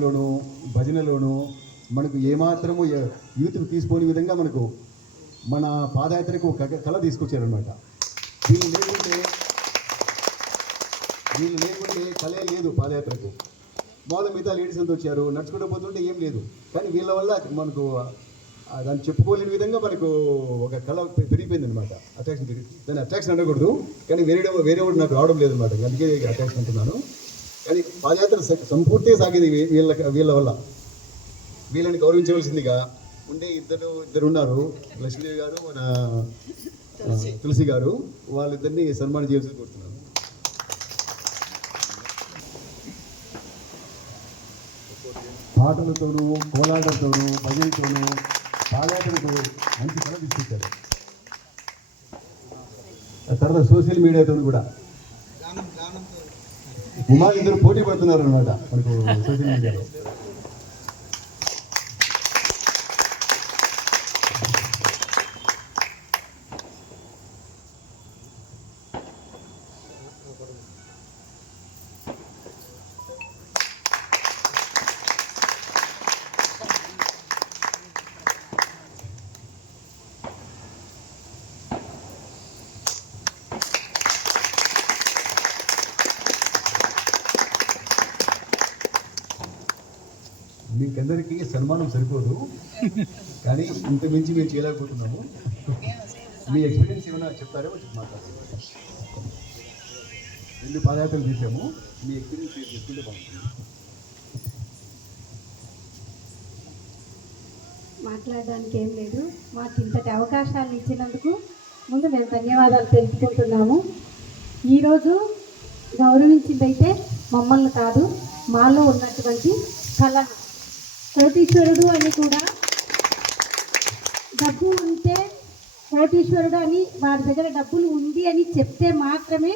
లోను భజనలోను మనకు ఏమాత్రము యూత్కి తీసుకోని విధంగా మనకు మన పాదయాత్రకు ఒక కళ తీసుకొచ్చారనమాట వీళ్ళు లేకుంటే వీళ్ళు లేకుంటే కళే లేదు పాదయాత్రకు. మామూలు మిగతా లేడీస్ అంతా వచ్చారు? నడుచుకుంటూ పోతుంటే ఏం లేదు. కానీ వీళ్ళ వల్ల మనకు దాన్ని చెప్పుకోలేని విధంగా మనకు ఒక కళ పెరిగిపోయింది అనమాట అట్రాక్షన్ పెరిగి దాన్ని అట్రాక్షన్ అనకూడదు. కానీ వేరే వేరే వాడు నాకు రావడం లేదనమాట అందుకే అట్రాక్షన్ అంటున్నాను. కానీ పాదయాత్ర సంపూర్తిగా సాగింది వీళ్ళ వీళ్ళ వల్ల. వీళ్ళని గౌరవించవలసిందిగా ఉండే ఇద్దరు ఇద్దరు ఉన్నారు లక్ష్మీదేవి గారు మన తులసి. గారు వాళ్ళిద్దరిని సన్మానం చేయాల్సి కోరుతున్నాను. పాటలతోనూ కోలాటంతోనూ భజనతోనూ పాదయాత్రతో మంచి కళ తీసుకొచ్చారు. ఆ తర్వాత సోషల్ మీడియాతో కూడా. ఉమా ఇద్దరు పోటీ పడుతున్నారు అనమాట మనకు సోషల్ మీడియాలో మీకందరికీ సన్మానం సరిపోదు. కానీ ఇంత మించి మేము చేయలేకపోతున్నాము. మీ ఎక్స్పీరియన్స్ ఏమైనా చెప్తారేమో చెప్పి రెండు పాదయాత్రలు తీసాము మీ ఎక్స్పీరియన్స్ మీరు చెప్తుంటే బాగుంటుంది. మాట్లాడడానికి ఏం లేదు. మాకు ఇంతటి అవకాశాలు ఇచ్చినందుకు ముందు మేము ధన్యవాదాలు తెలుపుకుంటున్నాము. ఈరోజు గౌరవించిందైతే మమ్మల్ని కాదు మాలో ఉన్నటువంటి కళను కోటీశ్వరుడు అని కూడా డబ్బు ఉంటే కోటీశ్వరుడు అని వారి దగ్గర డబ్బులు ఉంది అని చెప్తే మాత్రమే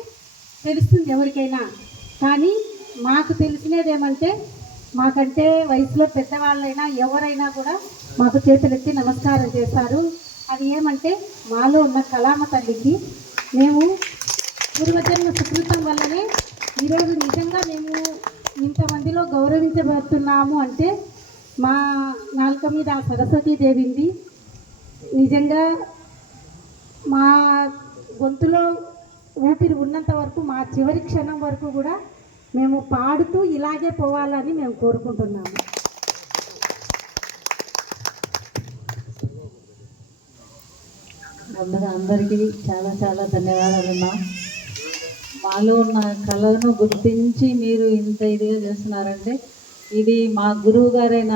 తెలుస్తుంది ఎవరికైనా. కానీ మాకు తెలిసినది ఏమంటే మాకంటే వయసులో పెద్దవాళ్ళైనా ఎవరైనా కూడా మాకు చేతులెత్తి నమస్కారం చేస్తారు. అది ఏమంటే మాలో ఉన్న కళామ తల్లికి మేము పూర్వజన్మ సుకృతం వల్లనే ఈరోజు నిజంగా మేము ఇంతమందిలో గౌరవించబడుతున్నాము అంటే మా నాలుక మీద సరస్వతీదేవింది నిజంగా మా గొంతులో ఊపిరి ఉన్నంత వరకు మా చివరి క్షణం వరకు కూడా మేము పాడుతూ ఇలాగే పోవాలని మేము కోరుకుంటున్నాము. అందరూ అందరికీ చాలా చాలా ధన్యవాదాలమ్మా మాలో ఉన్న కళను గుర్తించి మీరు ఇంత ఇదిగా చేస్తున్నారంటే ఇది మా గురువు గారైన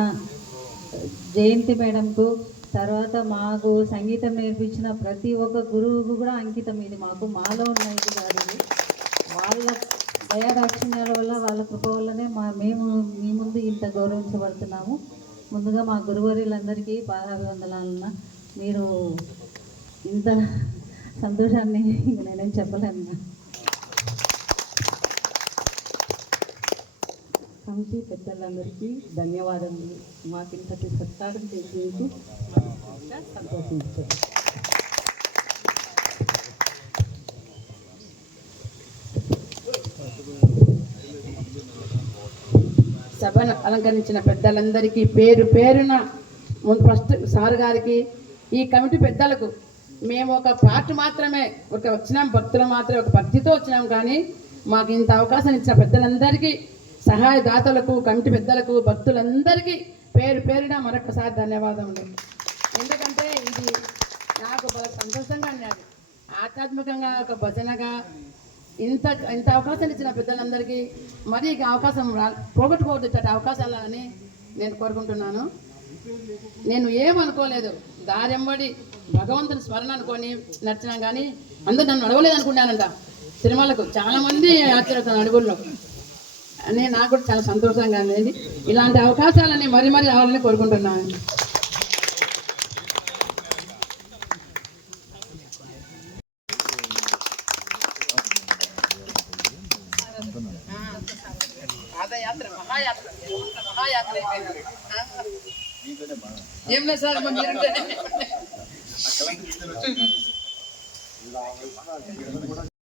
జయంతి మేడంకు తర్వాత మాకు సంగీతం నేర్పించిన ప్రతి ఒక్క గురువుకు కూడా అంకితం. ఇది మాకు మాలో ఉన్న ఇది కాదు. వాళ్ళ దయాదాక్షిణ్యాల వల్ల వాళ్ళ కృప వల్లనే మా మేము మీ ముందు ఇంత గౌరవించబడుతున్నాము. ముందుగా మా గురువరులందరికీ పాదాభివందనాలన్న. మీరు ఇంత సంతోషాన్ని నేనేం చెప్పలేను కమిటీ పెద్దలందరికీ ధన్యవాదములు. మాకు ఇంతటి సత్కారం చేసేందుకు సంతోషించారు సభను అలంకరించిన పెద్దలందరికీ పేరు పేరున ఫస్ట్ సార్ గారికి ఈ కమిటీ పెద్దలకు మేము ఒక పార్ట్ మాత్రమే ఒక వచ్చినాం భక్తులు మాత్రమే ఒక భక్తితో వచ్చినాం కానీ మాకు ఇంత అవకాశం ఇచ్చిన పెద్దలందరికీ సహాయదాతలకు కమిటీ పెద్దలకు భక్తులందరికీ పేరు పేరున మరొకసారి ధన్యవాదములు ఎందుకంటే ఇది నాకు బాగా సంతోషంగా అన్నది ఆధ్యాత్మికంగా ఒక భజనగా ఇంత ఇంత అవకాశం ఇచ్చిన పెద్దలందరికీ మరి ఇక అవకాశం రా- పోగొట్టుకోవద్దు ఇచ్చటి అవకాశాలని నేను కోరుకుంటున్నాను. నేను ఏమనుకోలేదు. దారెంబడి భగవంతుని స్మరణ అనుకొని నడిచినా కానీ అందరూ నన్ను అడగలేదు అనుకున్నానంట సినిమాలకు చాలామంది మంది అడుగుల్లో. అని నాకు కూడా చాలా సంతోషంగా ఉంది. ఇలాంటి అవకాశాలని మరీ మరీ రావాలని కోరుకుంటున్నాను. పాదయాత్ర మహాయాత్ర మహాయాత్ర ఏం లేదు సార్ మీరు